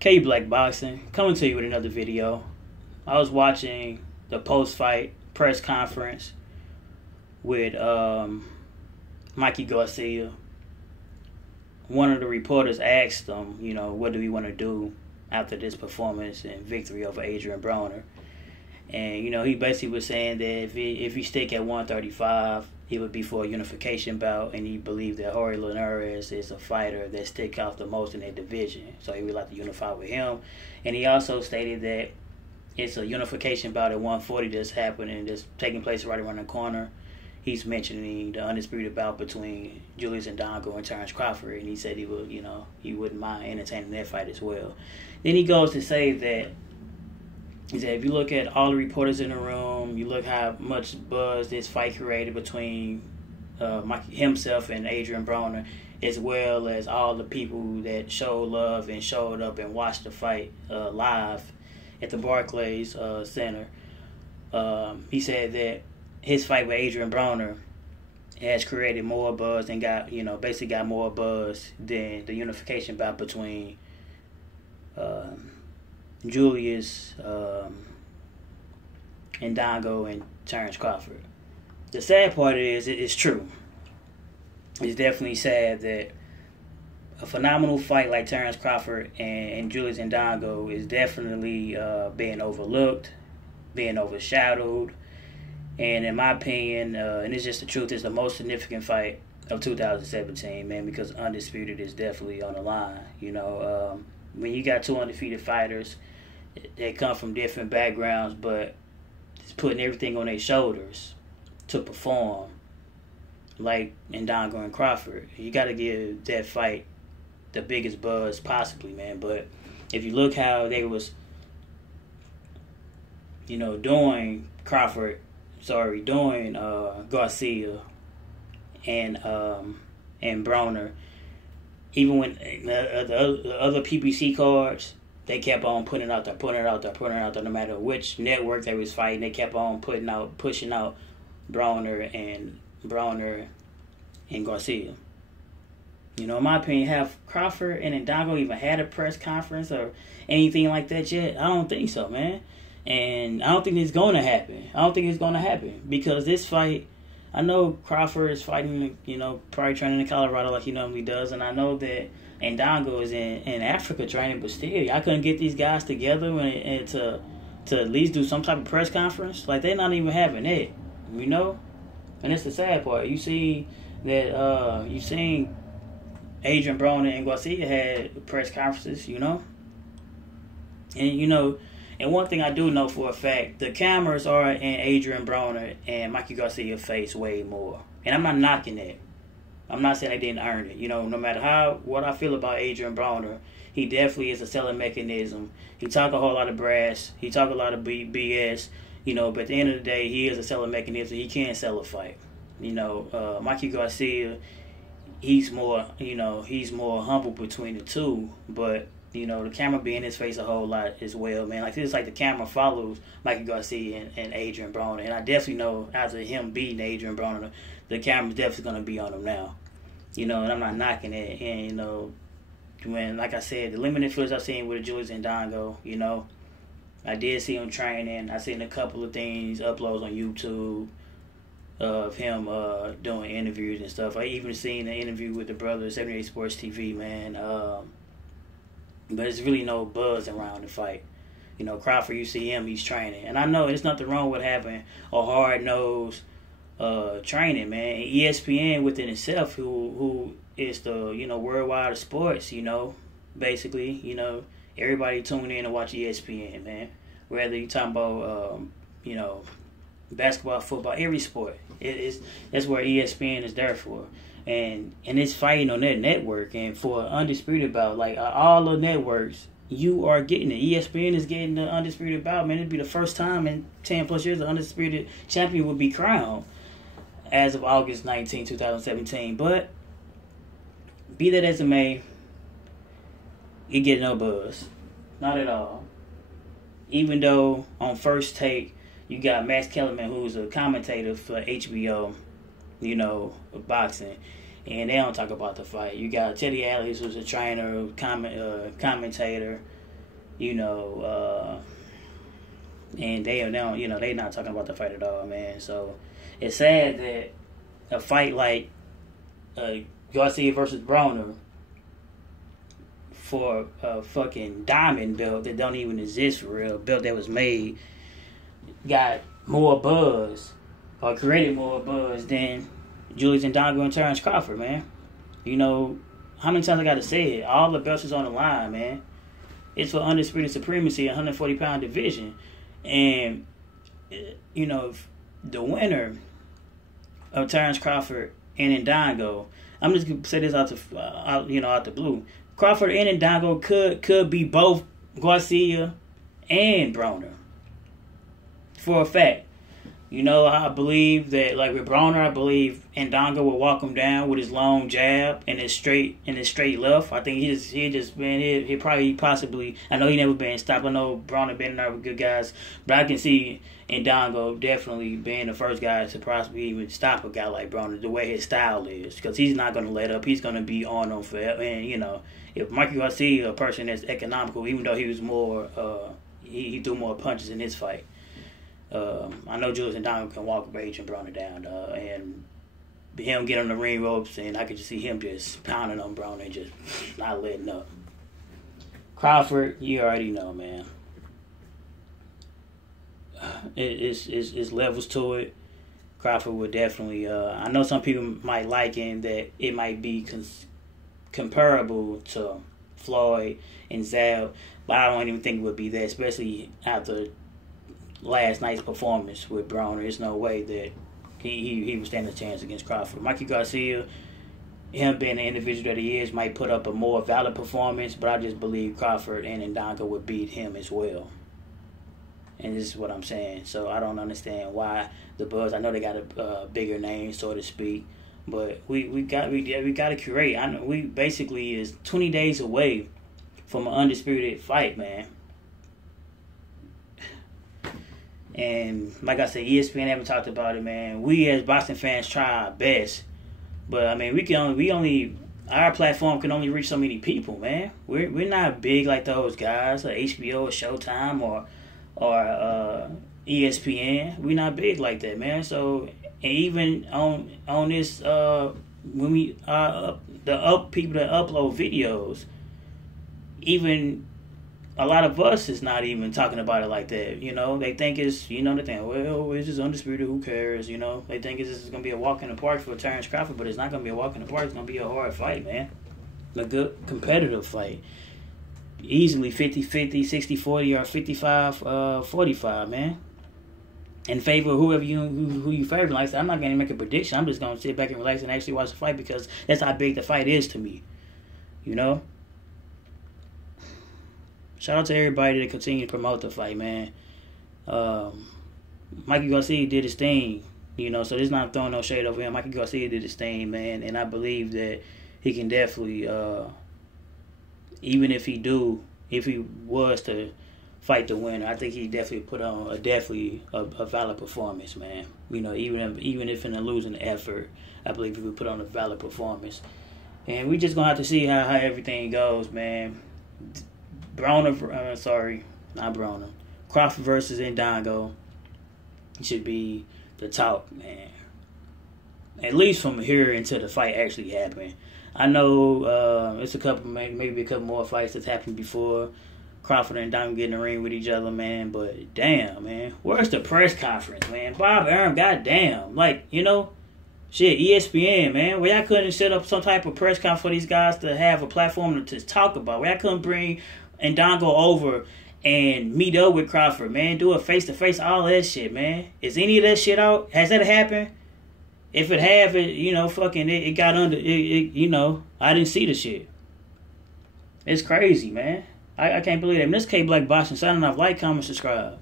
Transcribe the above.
K Black Boxing, coming to you with another video. I was watching the post-fight press conference with Mikey Garcia. One of the reporters asked him, what do we want to do after this performance and victory over Adrien Broner? And, he basically was saying that if he stick at 135, it would be for a unification bout, and he believed that Jorge Linares is a fighter that sticks out the most in that division. So he would like to unify with him. And he also stated that it's a unification bout at 140 that's happening, that's taking place right around the corner. He's mentioning the undisputed bout between Julius Indongo and Terrence Crawford, and he said he would, he wouldn't mind entertaining that fight as well. Then he goes to say that if you look at all the reporters in the room, you look how much buzz this fight created between himself and Adrien Broner, as well as all the people that showed love and showed up and watched the fight live at the Barclays Center. He said that his fight with Adrien Broner has created more buzz and basically got more buzz than the unification bout between Julius Indongo and Terrence Crawford. The sad part is, it's true. It's definitely sad that a phenomenal fight like Terrence Crawford and Julius Indongo is definitely being overlooked, being overshadowed, and in my opinion, and it's just the truth, it's the most significant fight of 2017, man, because Undisputed is definitely on the line. When you got two undefeated fighters, they come from different backgrounds, but it's putting everything on their shoulders to perform, like Indongo and Crawford. You got to give that fight the biggest buzz possibly, man. But if you look how they was, doing Garcia and Broner, even when the other PBC cards, they kept on putting it out there. No matter which network they was fighting, they kept on pushing out Broner and Garcia. In my opinion, have Crawford and Indongo even had a press conference or anything like that yet? I don't think so, man. And I don't think it's going to happen. Because this fight, I know Crawford is fighting, probably training in Colorado like he normally does. And I know that Indongo is in Africa training, but still, I couldn't get these guys together and to at least do some type of press conference. Like, they're not even having it, And it's the sad part. You see that, you seen Adrien Broner and Garcia had press conferences, And, and one thing I do know for a fact, the cameras are in Adrien Broner and Mikey Garcia's face way more. And I'm not knocking it. I'm not saying they didn't earn it. No matter what I feel about Adrien Broner, he definitely is a selling mechanism. He talk a whole lot of brass. He talk a lot of BS. But at the end of the day, he is a selling mechanism. He can't sell a fight. Mikey Garcia, he's more humble between the two. But the camera be in his face a whole lot as well, man. Like, it's like the camera follows Mikey Garcia and Adrien Broner. And I definitely know after him beating Adrien Broner, the camera's definitely going to be on him now. And I'm not knocking it. And, when, like I said, the limited footage I've seen with Julius Indongo, I did see him training. I seen a couple of things, uploads on YouTube of him doing interviews and stuff. I even seen an interview with the brother at 78 Sports TV, man. But there's really no buzz around the fight. Crawford, you see him, he's training. And I know there's nothing wrong with having a hard-nosed training, man. And ESPN within itself, who is the, worldwide of sports, basically, everybody tune in and watch ESPN, man. Whether you're talking about, basketball, football, every sport. That's where ESPN is there for. And it's fighting on that network. And for Undisputed bout, like all the networks, you are getting it. ESPN is getting the Undisputed bout, man. It'd be the first time in 10 plus years the Undisputed champion would be crowned as of August 19, 2017. But be that as it may, it get no buzz. Not at all. Even though on First Take, you got Max Kellerman, who's a commentator for HBO, boxing, and they don't talk about the fight. You got Teddy Atlas, who's a trainer, commentator, you know, and they don't, you know, they not talking about the fight at all, man. So it's sad that a fight like Garcia versus Broner for a fucking diamond belt that don't even exist for real, belt that was made, got more buzz or created more buzz than Julius Indongo and Terrence Crawford, man. You know, how many times I gotta say it? All the belts is on the line, man. It's for undisputed supremacy, 140-pound division. And, you know, the winner of Terrence Crawford and Indongo, I'm just gonna say this out the blue. Crawford and Indongo could be both Garcia and Broner. For a fact. You know, I believe that, like with Broner, I believe Indongo will walk him down with his long jab and his straight left. I think he possibly. I know he never been stopped. I know Broner been in there with good guys, but I can see Indongo definitely being the first guy to possibly even stop a guy like Broner the way his style is, because he's not going to let up. He's going to be on him forever. And you know, if Mikey Garcia, a person that's economical, even though he was more, he threw more punches in his fight. I know Julius Indongo can walk Adrien Broner down, and him get on the ring ropes, and I could just see him just pounding on Broner and just not letting up. Crawford, you already know, man. It's levels to it. Crawford would definitely. I know some people might liken that it might be comparable to Floyd and Zal, but I don't even think it would be that, especially after last night's performance with Broner. There's no way that he would stand a chance against Crawford. Mikey Garcia, him being the individual that he is, might put up a more valid performance, but I just believe Crawford and Indongo would beat him as well. And this is what I'm saying. So I don't understand why the buzz. I know they got a bigger name, so to speak, but we got to curate. I know we basically is 20 days away from an undisputed fight, man. And like I said, ESPN haven't talked about it, man. We as boxing fans try our best, but I mean, our platform can only reach so many people, man. We're not big like those guys, like HBO or Showtime or ESPN. We're not big like that, man. So, and even on this, when we the people that upload videos, even a lot of us is not even talking about it like that. You know, they think it's, you know, they think, well, it's just undisputed, who cares, you know. They think it's going to be a walk in the park for Terrence Crawford, but it's not going to be a walk in the park. It's going to be a hard fight, man. A good competitive fight. Easily 50-50, 60-40, or 55-45, man. In favor of whoever who you favor. Like I said, I'm not going to make a prediction. I'm just going to sit back and relax and actually watch the fight, because that's how big the fight is to me. You know? Shout out to everybody that continue to promote the fight, man. Mikey Garcia did his thing, you know, so this is not throwing no shade over him. Mikey Garcia did his thing, man, and I believe that he can definitely, even if he was to fight the winner, I think he definitely put on a valid performance, man. You know, even if in a losing effort, I believe he would put on a valid performance. And we just gonna have to see how everything goes, man. Crawford versus Indongo should be the talk, man. At least from here until the fight actually happened. I know it's maybe a couple more fights that's happened before Crawford and Indongo get in the ring with each other, man. But damn, man, where's the press conference, man? Bob Arum, goddamn, like, you know. Shit, ESPN, man. Where y'all couldn't set up some type of press conference for these guys to have a platform to talk about. Where y'all couldn't bring Indongo over and meet up with Crawford, man. Do a face-to-face, all that shit, man. Is any of that shit out? Has that happened? If it have, you know, it got under, you know, I didn't see the shit. It's crazy, man. I can't believe that. This K Black Boxing signing off. Like, comment, subscribe.